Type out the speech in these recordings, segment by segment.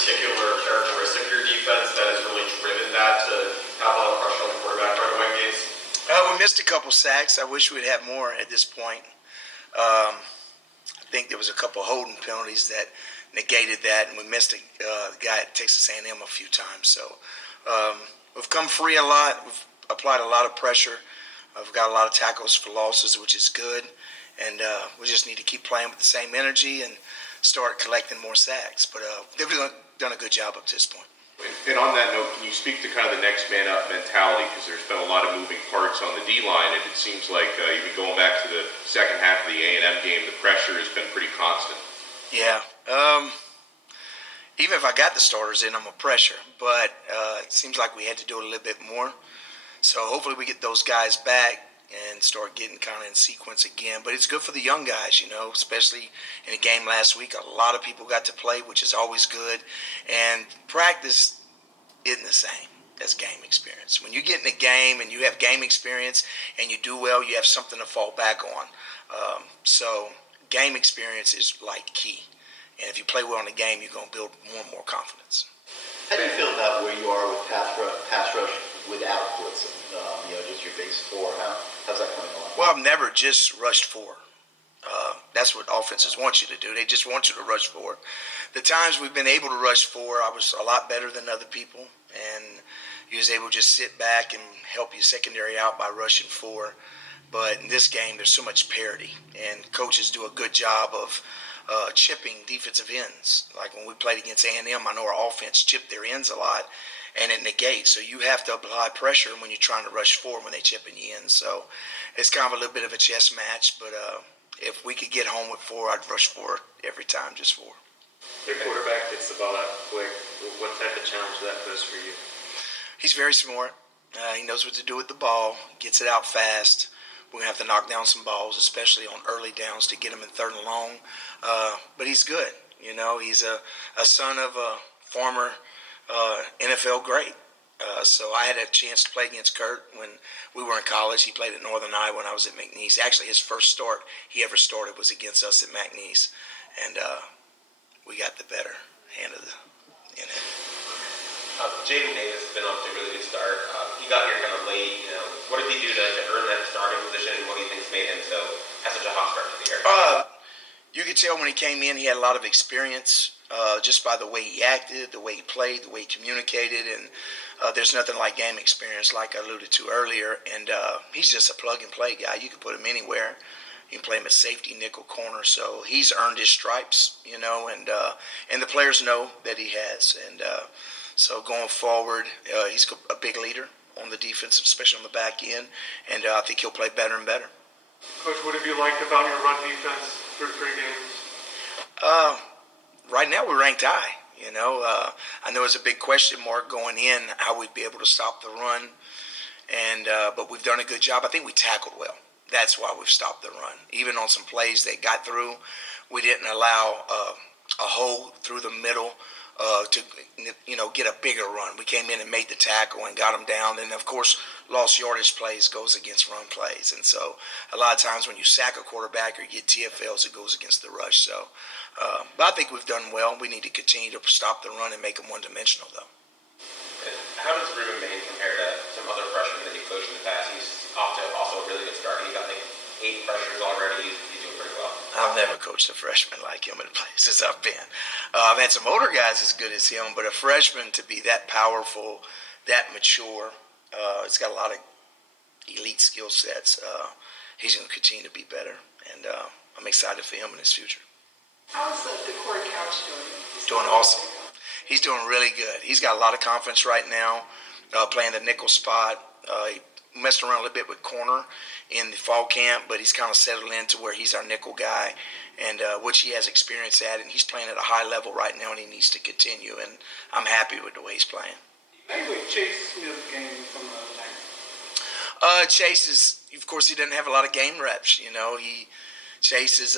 particular characteristic of your defense that has really driven that to have a lot of pressure on the quarterback right away in games? We missed a couple sacks. I wish we'd have more at this point. I think there was a couple holding penalties that negated that, and we missed a guy at Texas A&M a few times. So we've come free a lot. We've applied a lot of pressure. We've got a lot of tackles for losses, which is good. And we just need to keep playing with the same energy and start collecting more sacks. But they've done a good job up to this point. And on that note, can you speak to kind of the next man up mentality? Because there's been a lot of moving parts on the D-line, and it seems like even going back to the second half of the A&M game, the pressure has been pretty constant. Yeah. Even if I got the starters in, I'm a pressure. But it seems like we had to do a little bit more. So hopefully we get those guys back and start getting kind of in sequence again. But it's good for the young guys, especially in a game last week. A lot of people got to play, which is always good. And practice isn't the same as game experience. When you get in a game and you have game experience and you do well, you have something to fall back on. So game experience is like key. And if you play well in the game, you're going to build more and more confidence. How do you feel about where you are with pass rush without blitzing? Just your base four. How's that coming along? Well, I've never just rushed four. That's what offenses want you to do. They just want you to rush four. The times we've been able to rush four, I was a lot better than other people, and you was able to just sit back and help your secondary out by rushing four. But in this game, there's so much parity, and coaches do a good job of chipping defensive ends. Like when we played against A&M, I know our offense chipped their ends a lot, and it negates. So you have to apply pressure when you're trying to rush forward when they chip in the end. So it's kind of a little bit of a chess match, but if we could get home with four, I'd rush four every time, just four. Your quarterback gets the ball out quick. What type of challenge does that pose for you? He's very smart. He knows what to do with the ball, gets it out fast. We're going to have to knock down some balls, especially on early downs to get him in third and long. But he's good. He's a son of a former NFL great. So I had a chance to play against Kurt when we were in college. He played at Northern Iowa when I was at McNeese. Actually, his first start he ever started was against us at McNeese. And we got the better hand of the Jaden Davis has been off to a really good start. He got here kind of late. What did he do to earn that starting position? What do you think's made him have such a hot start to the year? You could tell when he came in, he had a lot of experience just by the way he acted, the way he played, the way he communicated, and there's nothing like game experience, like I alluded to earlier. And he's just a plug-and-play guy. You can put him anywhere. You can play him at safety, nickel, corner. So he's earned his stripes, and the players know that he has. And so going forward, he's a big leader on the defense, especially on the back end, and I think he'll play better and better. Coach, what have you liked about your run defense through 3 games? Right now we're ranked high. I know it's a big question mark going in how we'd be able to stop the run, and but we've done a good job. I think we tackled well. That's why we've stopped the run. Even on some plays that got through, we didn't allow a hole through the middle to get a bigger run. We came in and made the tackle and got them down. And of course, lost yardage plays goes against run plays. And so a lot of times when you sack a quarterback or you get TFLs, it goes against the rush. So, but I think we've done well. We need to continue to stop the run and make them one-dimensional, though. How does Ruben Maine compare to some other freshmen that you've coached in the past? He's off to also a really good start. He's got 8 pressures already. He's doing pretty well. I've never coached a freshman like him in the places I've been. I've had some older guys as good as him, but a freshman to be that powerful, that mature, it's got a lot of elite skill sets. He's going to continue to be better, and I'm excited for him in his future. How's the Corey Couch doing? Doing awesome. He's doing really good. He's got a lot of confidence right now, playing the nickel spot. He messed around a little bit with corner in the fall camp, but he's kind of settled into where he's our nickel guy, and which he has experience at, and he's playing at a high level right now, and he needs to continue, and I'm happy with the way he's playing. Maybe Chase Smith game from the other night. Chase is, of course, he doesn't have a lot of game reps. Chase is,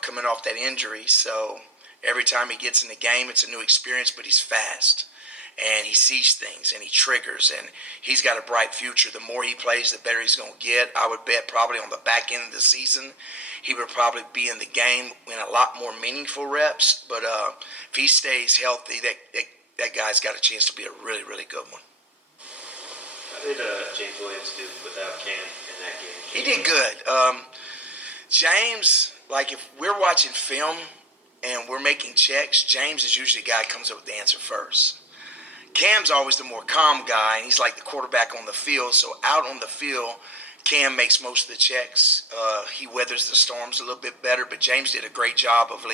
coming off that injury, so every time he gets in the game, it's a new experience, but he's fast. and he sees things and he triggers, and he's got a bright future. The more he plays, the better he's going to get. I would bet probably on the back end of the season, he would probably be in the game in a lot more meaningful reps. But if he stays healthy, that guy's got a chance to be a really, really good one. How did James Williams do without Cam in that game? He did good. James, like if we're watching film and we're making checks, James is usually the guy who comes up with the answer first. Cam's always the more calm guy, and he's like the quarterback on the field. So out on the field, Cam makes most of the checks. He weathers the storms a little bit better, but James did a great job of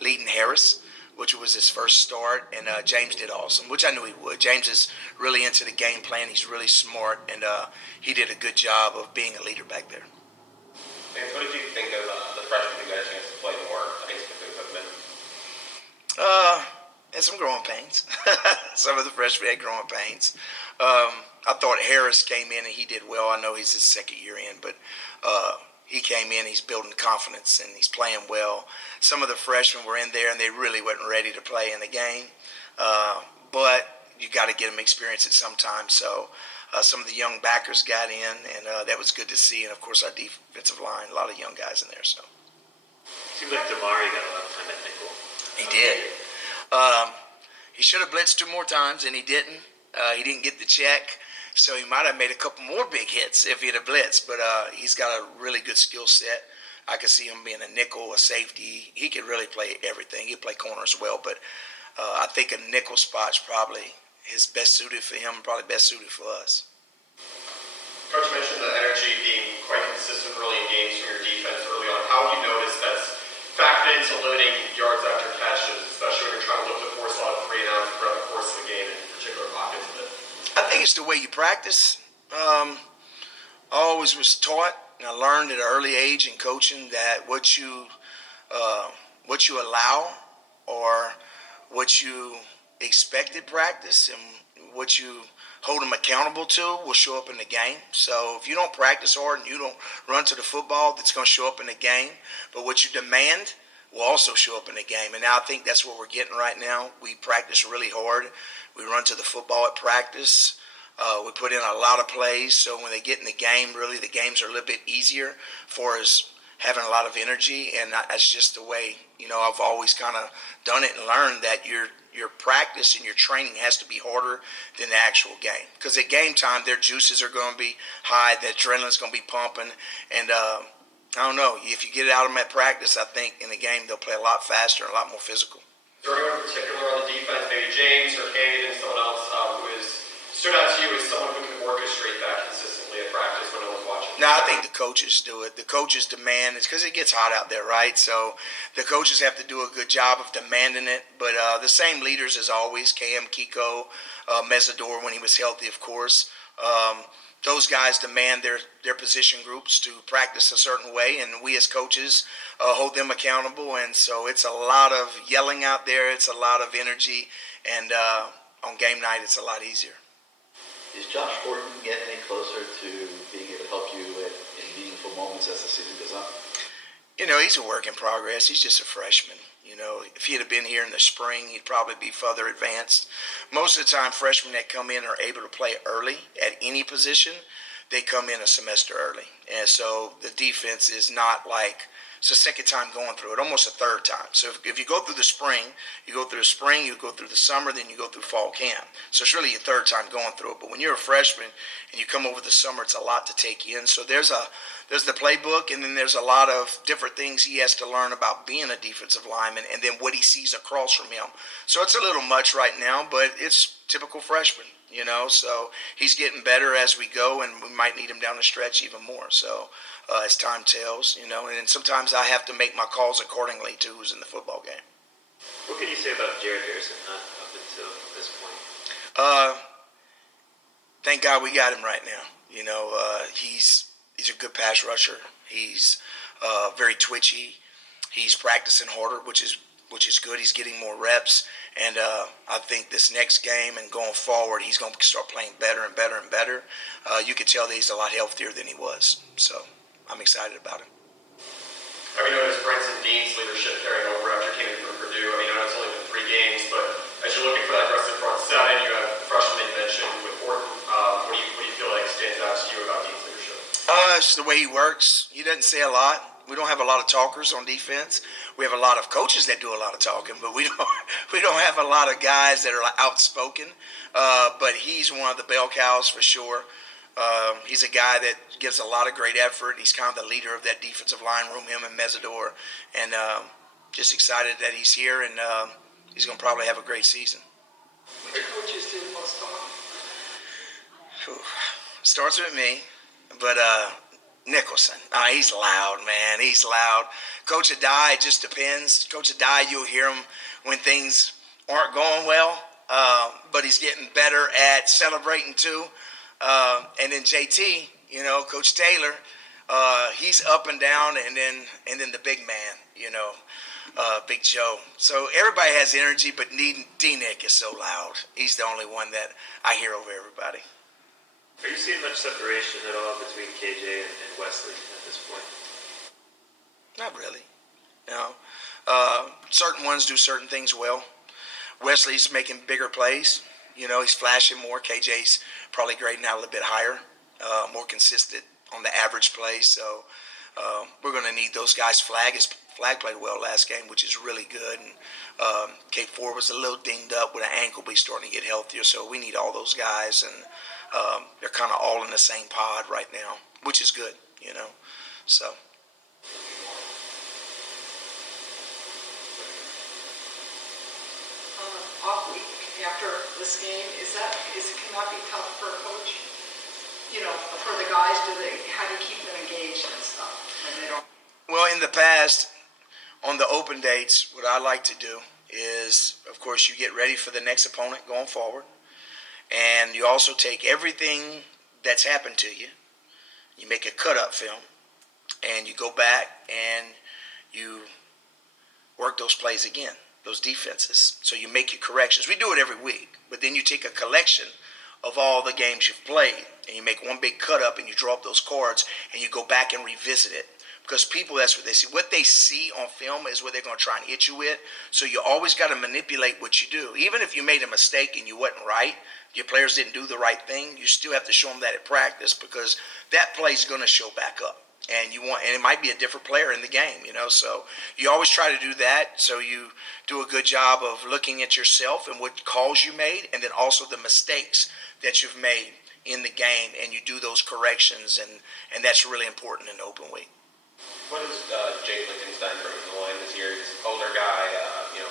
leading Harris, which was his first start, and James did awesome, which I knew he would. James is really into the game plan. He's really smart, and he did a good job of being a leader back there. And what did you think of the freshmen who got a chance to play more against the equipment? And some growing pains. Some of the freshmen had growing pains. I thought Harris came in and he did well. I know he's his second year in, but he came in, he's building confidence, and he's playing well. Some of the freshmen were in there, and they really weren't ready to play in the game. But you got to get them experience at some time. So some of the young backers got in, and that was good to see. And, of course, our defensive line, a lot of young guys in there. So Seems like Damari got a lot of time at nickel. he did. He should have blitzed 2 more times, and he didn't. He didn't get the check, so he might have made a couple more big hits if he'd have blitzed. But he's got a really good skill set. I could see him being a nickel, a safety. He could really play everything. He could play corner as well. But I think a nickel spot's probably his best suited for him, probably best suited for us. Coach mentioned the energy being quite consistent early in games from your defense early on. How have you noticed that's factored into limiting yards after catches, especially when you're trying to look to force a lot of 3 and outs throughout the course of the game in particular pockets of it? I think it's the way you practice. I always was taught, and I learned at an early age in coaching that what you allow or what you expect at practice and what you hold them accountable to will show up in the game. So if you don't practice hard and you don't run to the football, that's going to show up in the game. But what you demand will also show up in the game. And now I think that's what we're getting right now. We practice really hard. We run to the football at practice. We put in a lot of plays. So when they get in the game, really the games are a little bit easier for us having a lot of energy. And that's just the way, I've always kind of done it and learned that your practice and your training has to be harder than the actual game. Because at game time, their juices are going to be high, the adrenaline's going to be pumping, and I don't know. If you get it out of them at practice, I think in the game they'll play a lot faster and a lot more physical. Is there anyone in particular on the defense, maybe James or Kane and someone else who has stood out to you as someone who can orchestrate that consistently at practice when no one's watching? No, I think the coaches do it. The coaches demand it because it gets hot out there, right? So the coaches have to do a good job of demanding it. But the same leaders as always, Cam, Kiko, Mesador when he was healthy, of course. Those guys demand their position groups to practice a certain way, and we as coaches hold them accountable. And so it's a lot of yelling out there. It's a lot of energy. And on game night, it's a lot easier. Is Josh Horton getting any closer to being able to help you in meaningful moments as the season goes on? He's a work in progress. He's just a freshman. If he had been here in the spring, he'd probably be further advanced. Most of the time, freshmen that come in are able to play early at any position. They come in a semester early. And so the defense is not like, it's the second time going through it, almost a third time. So if you go through the spring, you go through the summer, then you go through fall camp. So it's really your third time going through it. But when you're a freshman and you come over the summer, it's a lot to take in. So there's the playbook, and then there's a lot of different things he has to learn about being a defensive lineman and then what he sees across from him. So it's a little much right now, but it's typical freshman, So he's getting better as we go, and we might need him down the stretch even more. So as time tells, and then sometimes I have to make my calls accordingly to who's in the football game. What can you say about Jared Harrison up until this point? Thank God we got him right now. He's a good pass rusher. He's very twitchy. He's practicing harder, which is good. He's getting more reps, and I think this next game and going forward, he's going to start playing better and better and better. You could tell that he's a lot healthier than he was, so I'm excited about him. Have you noticed Brenton Dean's leadership carrying over after he came in from Purdue? I know it's only been 3 games, but as you're looking for that aggressive front seven, you have Travis, the way he works, he doesn't say a lot. We don't have a lot of talkers on defense. We have a lot of coaches that do a lot of talking, but we don't we don't have a lot of guys that are outspoken. But he's one of the bell cows for sure. He's a guy that gives a lot of great effort. He's kind of the leader of that defensive line room, him and Mesidor, and just excited that he's here, and he's going to probably have a great season. Which coaches do the most talk? Whew. Starts with me, but Nicholson. He's loud, man. He's loud. Coach Adai, it just depends. Coach Adai, you'll hear him when things aren't going well, but he's getting better at celebrating too. And then JT, Coach Taylor, he's up and down, and then the big man, Big Joe. So everybody has energy, but D-Nick is so loud. He's the only one that I hear over everybody. Are you seeing much separation at all between KJ and Wesley at this point? Not really. No. Certain ones do certain things well. Wesley's making bigger plays. He's flashing more. KJ's probably grading out a little bit higher, more consistent on the average play. So we're going to need those guys. Flag played well last game, which is really good. And K4 was a little dinged up with an ankle, but he's starting to get healthier. So we need all those guys, and they're kind of all in the same pod right now, which is good, So. Off week after this game, can that be tough for a coach? For the guys, how do you keep them engaged and stuff when they don't? Well, in the past, on the open dates, what I like to do is, of course, you get ready for the next opponent going forward. And you also take everything that's happened to you. You make a cut-up film. And you go back and you work those plays again, those defenses. So you make your corrections. We do it every week. But then you take a collection of all the games you've played. And you make one big cut-up and you draw up those cards. And you go back and revisit it. Because people, that's what they see. What they see on film is what they're going to try and hit you with. So you always got to manipulate what you do. Even if you made a mistake and you wasn't right, your players didn't do the right thing, you still have to show them that at practice, because that play is going to show back up. And it might be a different player in the game, So you always try to do that. So you do a good job of looking at yourself and what calls you made, and then also the mistakes that you've made in the game, and you do those corrections, and that's really important in the open week. What has Jake Lichtenstein bring to the line this year? He's an older guy. He's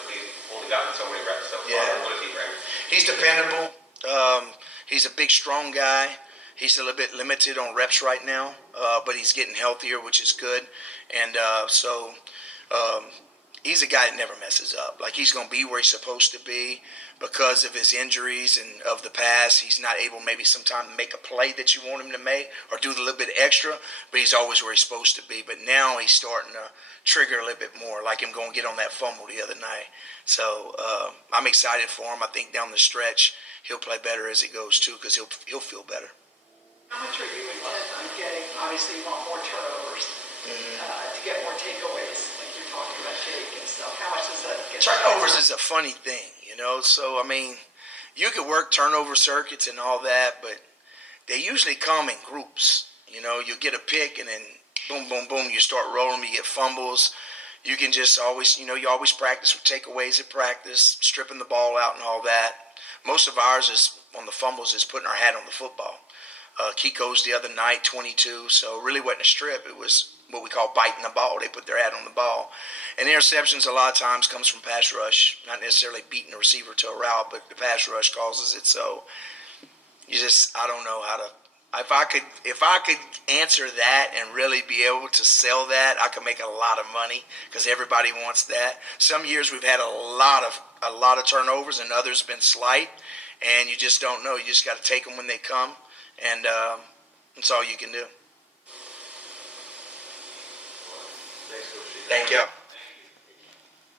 only gotten so many reps so far. Yeah. What does he bring? He's dependable. He's a big, strong guy. He's a little bit limited on reps right now, but he's getting healthier, which is good. And so he's a guy that never messes up. Like, he's going to be where he's supposed to be. Because of his injuries and of the past, he's not able maybe sometimes to make a play that you want him to make or do a little bit extra, but he's always where he's supposed to be. But now he's starting to trigger a little bit more, like him going to get on that fumble the other night. So I'm excited for him. I think down the stretch he'll play better as he goes too, because he'll feel better. How much are you intent on getting? Obviously, you want more turnovers to get more takeaways, like you're talking about Jake and stuff. How much does that get? Turnovers is a funny thing, So, you could work turnover circuits and all that, but they usually come in groups. You get a pick and then boom, boom, boom, you start rolling, you get fumbles. You can just always, you always practice with takeaways at practice, stripping the ball out and all that. Most of ours is on the fumbles is putting our hat on the football. Kiko's the other night, 22, so it really wasn't a strip. It was what we call biting the ball. They put their hat on the ball. And interceptions a lot of times comes from pass rush, not necessarily beating the receiver to a route, but the pass rush causes it. So I don't know how to. If I could answer that and really be able to sell that, I could make a lot of money, because everybody wants that. Some years we've had a lot of turnovers, and others been slight, and you just don't know. You just got to take them when they come, and that's all you can do. Thanks, Coach. Thank you.